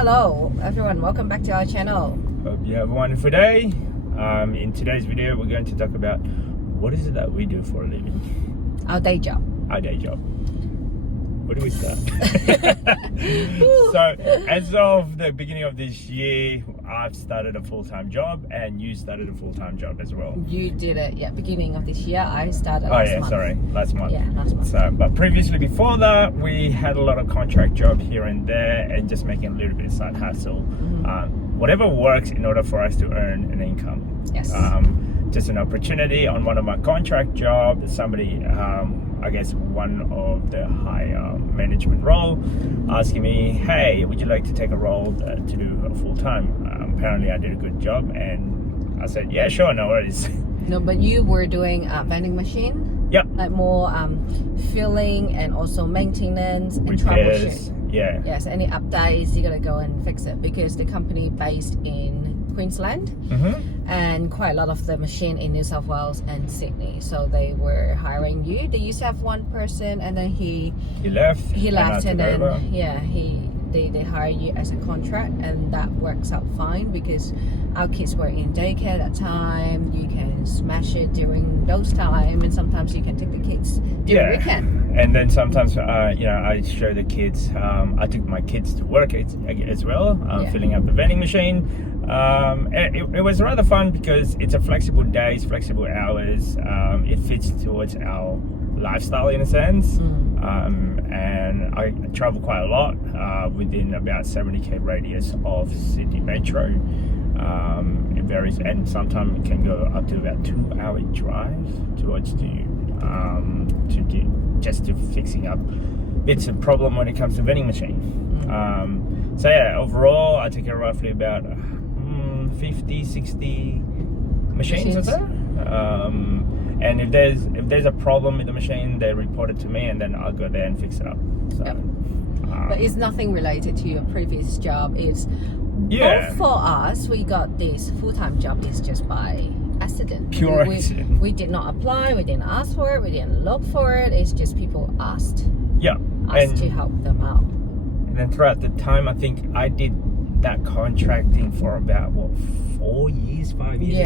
Hello everyone, welcome back to our channel. Hope you have a wonderful day. In today's video, we're going to talk about what is it that we do for a living. Our day job. Our day job. Where do we start? So, as of the beginning of this year, I've started a full-time job, and you started a full-time job as well. You did it, beginning of this year. I started last month. Last month. Yeah, last month. So, but previously, before that, we had a lot of contract jobs here and there, and just making a little bit of side hustle. Whatever works in order for us to earn an income. Yes. Just an opportunity on one of my contract jobs. Somebody, I guess one of the higher management role, asking me, "Hey, would you like to take a role to do a full time?" Apparently, I did a good job, and I said, "Yeah, sure, no worries." No, but you were doing a vending machine. Yep. Like more filling and also maintenance and Repairs. troubleshoot. Yeah. Yes. Any updates, you gotta go and fix it because the company based in Queensland. And quite a lot of the machine in New South Wales and Sydney, so they were hiring you. They used to have one person, and then he left, and then they hire you as a contract, and that works out fine because our kids were in daycare at that time. You can smash it during those time, and sometimes you can take the kids during the weekend. And then sometimes I show the kids. I took my kids to work as well, filling up the vending machine. It was rather fun because it's a flexible days, flexible hours. It fits towards our lifestyle in a sense. And I travel quite a lot within about 70k radius of Sydney Metro. It varies, and sometimes it can go up to about 2-hour drive towards to fixing up bits of problem when it comes to vending machine. So yeah, overall I take roughly about 50-60 machines or so. And if there's a problem with the machine, they report it to me, and then I'll go there and fix it up. So, but it's nothing related to your previous job. It's both for us. We got this full-time job is just by accident. Pure accident. We did not apply. We didn't ask for it. We didn't look for it. It's just people asked. Us to help them out. And then throughout the time, I think I did that contracting for about 5 years or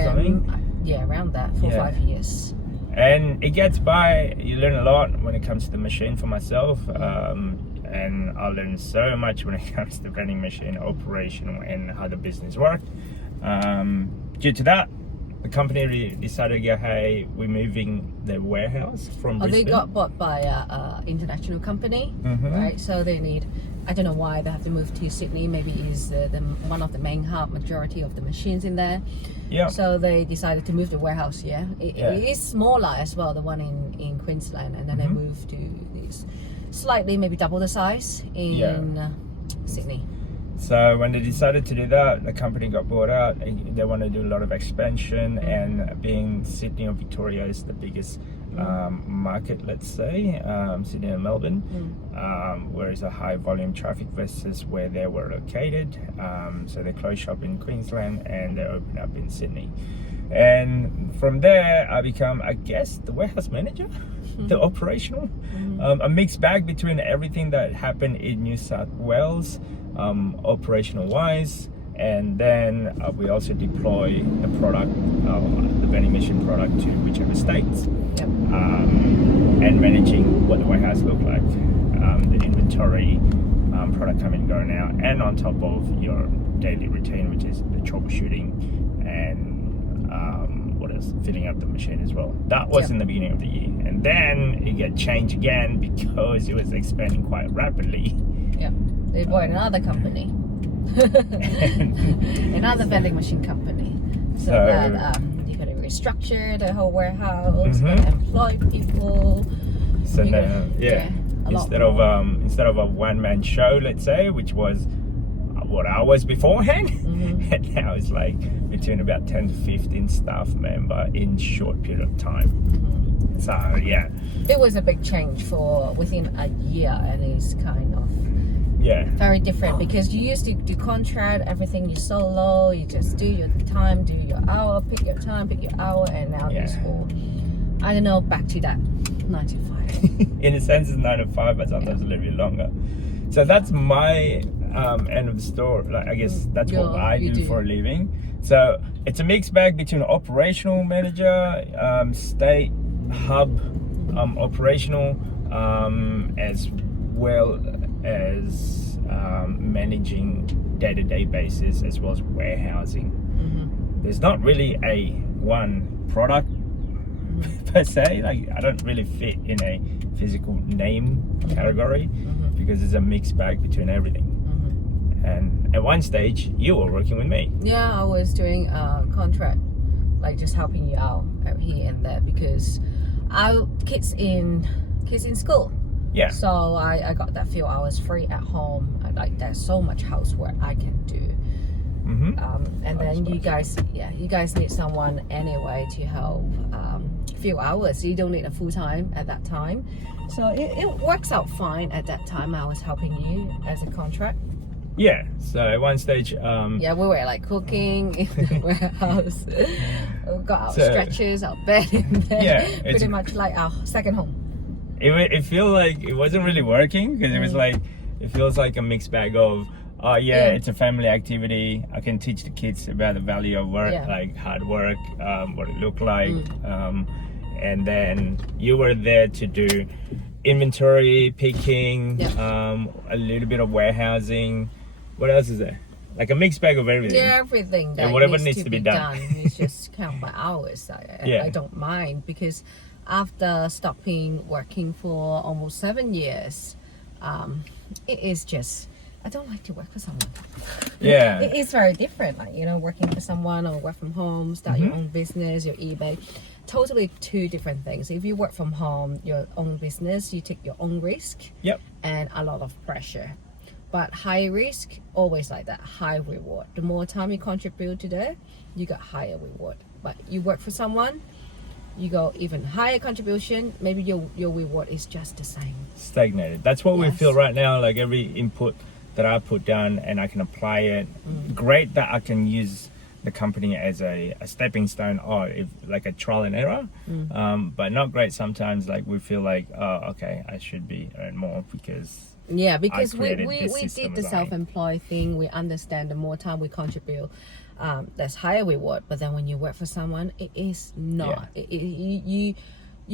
something. Yeah, around that, 4 or 5 years. And it gets by. You learn a lot when it comes to the machine for myself, and I learned so much when it comes to vending machine operation and how the business worked. Due to that, the company decided to go, "Hey, we're moving the warehouse from Brisbane." They got bought by an international company, right? So they need, I don't know why they have to move to Sydney. Maybe is the one of the main hub, majority of the machines in there. Yeah. So they decided to move the warehouse. It is smaller as well, the one in Queensland, and then they moved to this slightly maybe double the size in Sydney. So when they decided to do that, the company got bought out. They want to do a lot of expansion, and being Sydney or Victoria is the biggest market, let's say, Sydney and Melbourne, where it's a high volume traffic versus where they were located. So they closed shop in Queensland and they opened up in Sydney. And from there, I become, I guess, the warehouse manager, the operational, a mixed bag between everything that happened in New South Wales, operational wise, and then we also deploy the product, the vending machine product, to whichever states, and managing what the warehouse look like, the inventory, product coming and going out, and on top of your daily routine, which is the troubleshooting and filling up the machine as well. That was in the beginning of the year, and then it got changed again because it was expanding quite rapidly. They bought another company, another vending machine company. So that you got to restructure the whole warehouse, employ people. So now, instead of a one-man show, let's say, which was what I was beforehand, and now it's like between about 10 to 15 staff member in short period of time. So it was a big change for within a year, and it's kind of very different because you used to do contract, everything you solo, you just do your time, do your hour, pick your time, pick your hour, and now it's all, I don't know, back to that 9 to 5. In a sense, it's 9 to 5, but sometimes a little bit longer. So that's my end of the story. Like, I guess that's what I do for a living. So it's a mixed bag between operational manager, state hub operational, as well as managing day-to-day basis, as well as warehousing. There's not really a one product per se. Like, I don't really fit in a physical name category because it's a mixed bag between everything. And at one stage, you were working with me. Yeah, I was doing a contract, like just helping you out here and there because our kids in school. Yeah. So I got that few hours free at home. Like, there's so much housework I can do. And then you guys need someone anyway to help few hours. You don't need a full time at that time. So it works out fine at that time. I was helping you as a contract. Yeah, so at one stage... we were like cooking in the warehouse. We got our stretchers, our bed in there. Yeah, pretty much like our second home. It felt like it wasn't really working because it was like, it feels like a mixed bag of, it's a family activity. I can teach the kids about the value of work, like hard work, what it looked like. And then you were there to do inventory, picking, a little bit of warehousing. What else is there? Like a mixed bag of everything. Yeah, everything that whatever needs to be done. It's just count by hours. I don't mind because after stopping working for almost 7 years, it is just, I don't like to work for someone. Yeah. It is very different, like, working for someone or work from home, start your own business, your eBay. Totally two different things. If you work from home, your own business, you take your own risk. Yep. And a lot of pressure. But high risk, always like that, high reward. The more time you contribute to that, you got higher reward. But you work for someone, you go even higher contribution, maybe your reward is just the same. Stagnated. That's what we feel right now. Like every input that I put down and I can apply it. Great that I can use the company as a stepping stone or like a trial and error. But not great sometimes. Like we feel like, I should be earn more because we did the self-employed thing. We understand the more time we contribute, there's higher reward. But then when you work for someone, it is not. You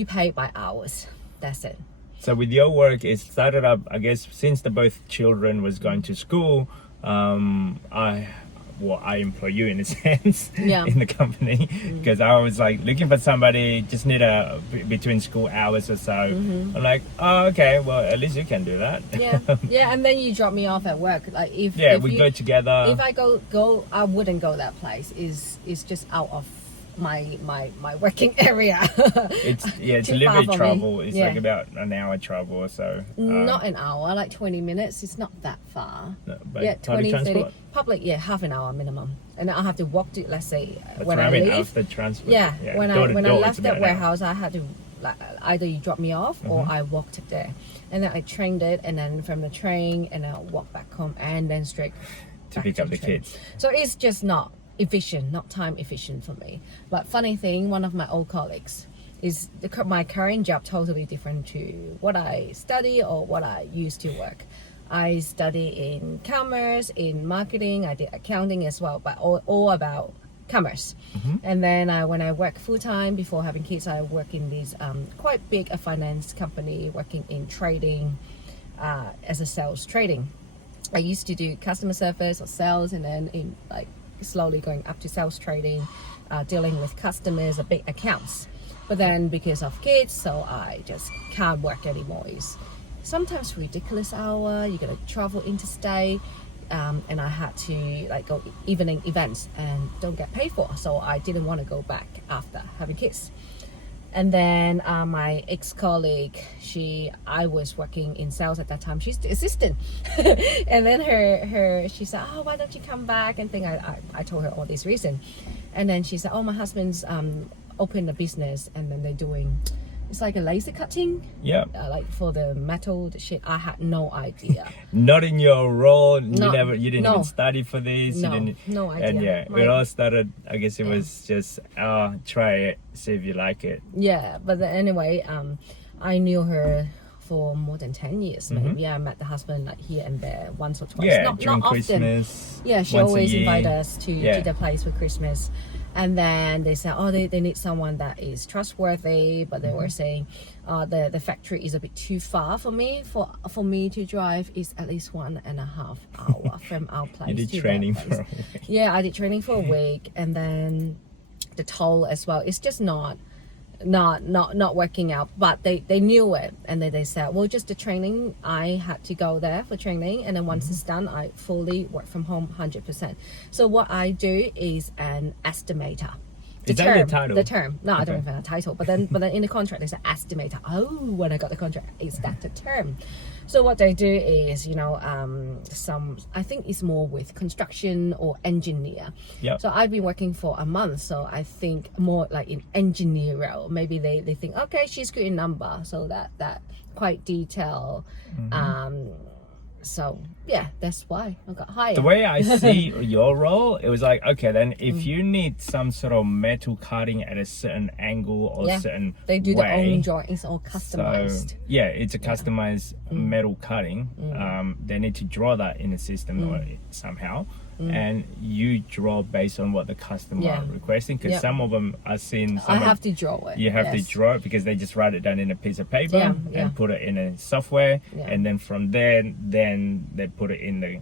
pay by hours. That's it. So with your work, it started up, I guess, since the both children was going to school. I employ you in a sense in the company because I was like looking for somebody, just need between school hours or so. I'm like, okay, well at least you can do that. And then you drop me off at work. Like if we go together. If I go, I wouldn't go that place. It's just out of my working area. It's a little bit travel. It's like about an hour travel or so. Not an hour, like 20 minutes. It's not that far. No, 20, 30. Public, half an hour minimum. And I have to walk to, let's say, when I leave. After transport. When I left that warehouse, I had to either you drop me off or I walked there. And then I trained it, and then from the train, and I walk back home, and then straight to pick up the kids. So it's just not efficient, not time efficient for me. But funny thing, one of my old colleagues is my current job totally different to what I study or what I used to work. I study in commerce, in marketing, I did accounting as well, but all about commerce. And then when I work full-time before having kids, I work in this quite big a finance company working in trading as a sales trading. I used to do customer service or sales, and then in like slowly going up to sales trading, dealing with customers, big accounts. But then because of kids, so I just can't work anymore. It's sometimes ridiculous hour, you gotta travel interstate, and I had to like go evening events and don't get paid for, so I didn't want to go back after having kids. And then my ex-colleague, I was working in sales at that time. She's the assistant. And then she said, why don't you come back? And I told her all this reason. And then she said, my husband's opened a business, and then they're doing, it's like a laser cutting. Yeah. Like for the metal, the shit. I had no idea. Not in your role. You didn't even study for this. No, you didn't, no idea. And it all started, I guess it was just, try it, see if you like it. Yeah, but then anyway, I knew her for more than 10 years. Maybe I met the husband like here and there once or twice. Yeah, not during often. Christmas. Yeah, she once a always year. invite us to the place for Christmas. And then they said, oh, they need someone that is trustworthy, but they were saying the factory is a bit too far for me. For me to drive is at least 1.5 hours from our place. You did to training that place. for a week. Yeah, I did training for a week, and then the toll as well. It's just not working out, but they knew it, and then they said, well, just the training, I had to go there for training, and then once it's done, I fully work from home 100%. So what I do is an estimator. Is that your title? The term. No, I don't Okay. have a title, but then in the contract there's an estimator. Oh, when I got the contract, is that the term? So what they do is, I think it's more with construction or engineer. Yep. So I've been working for a month, so I think more like in engineer role. Maybe they think, okay, she's good in number, so that quite detailed. So yeah, that's why I got hired. The way I see your role, it was like, okay, then if you need some sort of metal cutting at a certain angle or certain they do way, their own drawings, all customized. So, yeah, it's a customized metal cutting. They need to draw that in the system or somehow. And you draw based on what the customer requesting, because some of them I've seen. I have to draw it. You have to draw it because they just write it down in a piece of paper and put it in a software, and then from there, then they put it in the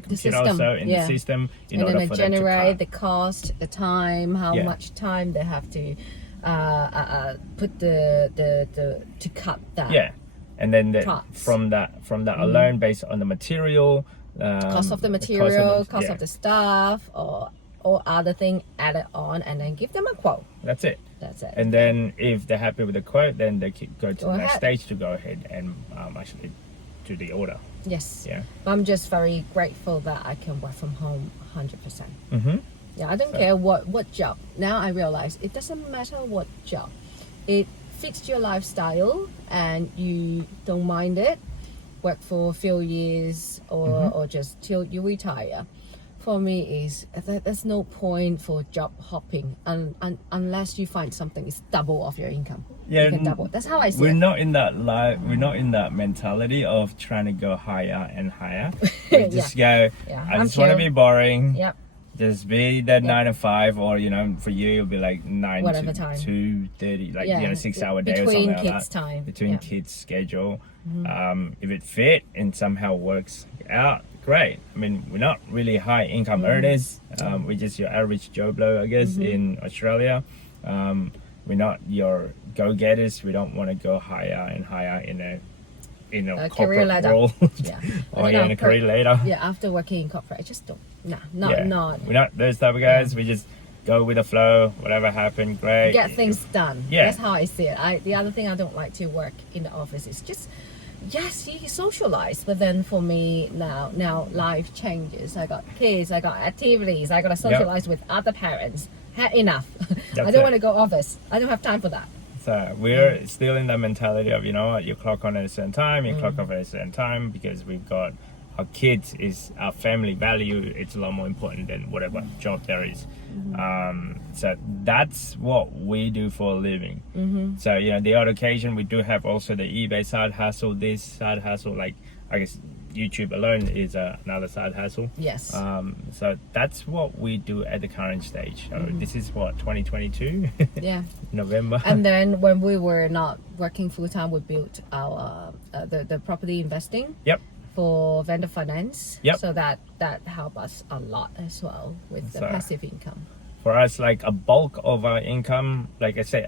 computer system, also in the system in and order then for they them to generate cut. the cost, the time, how much time they have to put to cut that. Yeah, and then parts. from that alone, based on the material. Cost of the material, cost of the staff, or other thing added on, and then give them a quote. That's it. That's it. And then if they're happy with the quote, then they can go to the next ahead. stage to go ahead and actually do the order. Yes. Yeah. I'm just very grateful that I can work from home 100%. Mm-hmm. Yeah, I don't care what job. Now I realize it doesn't matter what job. It fits your lifestyle and you don't mind it. Work for a few years or just till you retire. For me is there's no point for job hopping unless you find something is double of your income. Yeah, you can double. That's how I see we're it. not in that we're not in that mentality of trying to go higher and higher. We just go, I just want to be boring. Yep. Just be that 9 to 5, or for you it'll be like 9 Whatever to time. 2:30, like 6-hour day or Between something like kids' that. time. Between kids' schedule. If it fit and somehow works out, great. I mean, we're not really high income earners. We're just your average Joe Blow, I guess, in Australia. We're not your go-getters. We don't want to go higher and higher in a career corporate ladder. role. Yeah. Or in a career later. Yeah, after working in corporate, I just don't. Not. We're not those type of guys. We just go with the flow. Whatever happened, great. Get things done. Yeah. That's how I see it. The other thing I don't like to work in the office is just, yes, you socialize, but then for me now life changes. I got kids, I got activities, I got to socialize with other parents. Had enough. I don't want to go office. I don't have time for that. So we're still in that mentality of, you clock on at a certain time, you clock off at a certain time, because we've got our kids is our family value. It's a lot more important than whatever job there is. So that's what we do for a living. So the odd occasion we do have also the eBay side hustle, this side hustle, like I guess YouTube alone is another side hustle. Yes. So that's what we do at the current stage. So this is what, 2022? Yeah. November. And then when we were not working full time, we built our the property investing. Yep. For vendor finance. Yep. So that helped us a lot as well with the passive income. For us, like a bulk of our income, like I say,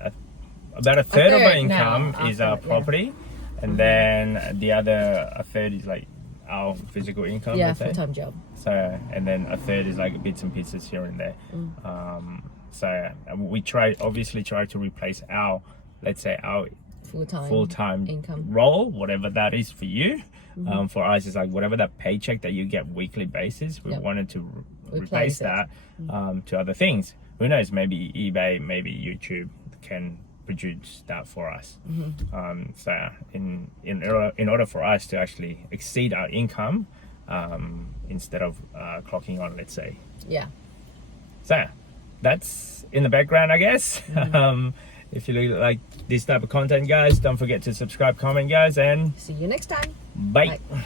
about a third of our income is our property, and then the other a third is like our physical income. Yeah, full-time job. So, and then a third is like bits and pieces here and there. So we obviously try to replace our, let's say, our full-time income role, whatever that is for you. For us, it's like whatever that paycheck that you get weekly basis, we wanted to replace that to other things. Who knows, maybe eBay, maybe YouTube can produce that for us. So in order for us to actually exceed our income, instead of clocking on, let's say. Yeah. So that's in the background, I guess. If you like this type of content, guys, don't forget to subscribe, comment, guys, and See you next time. bye. Bye.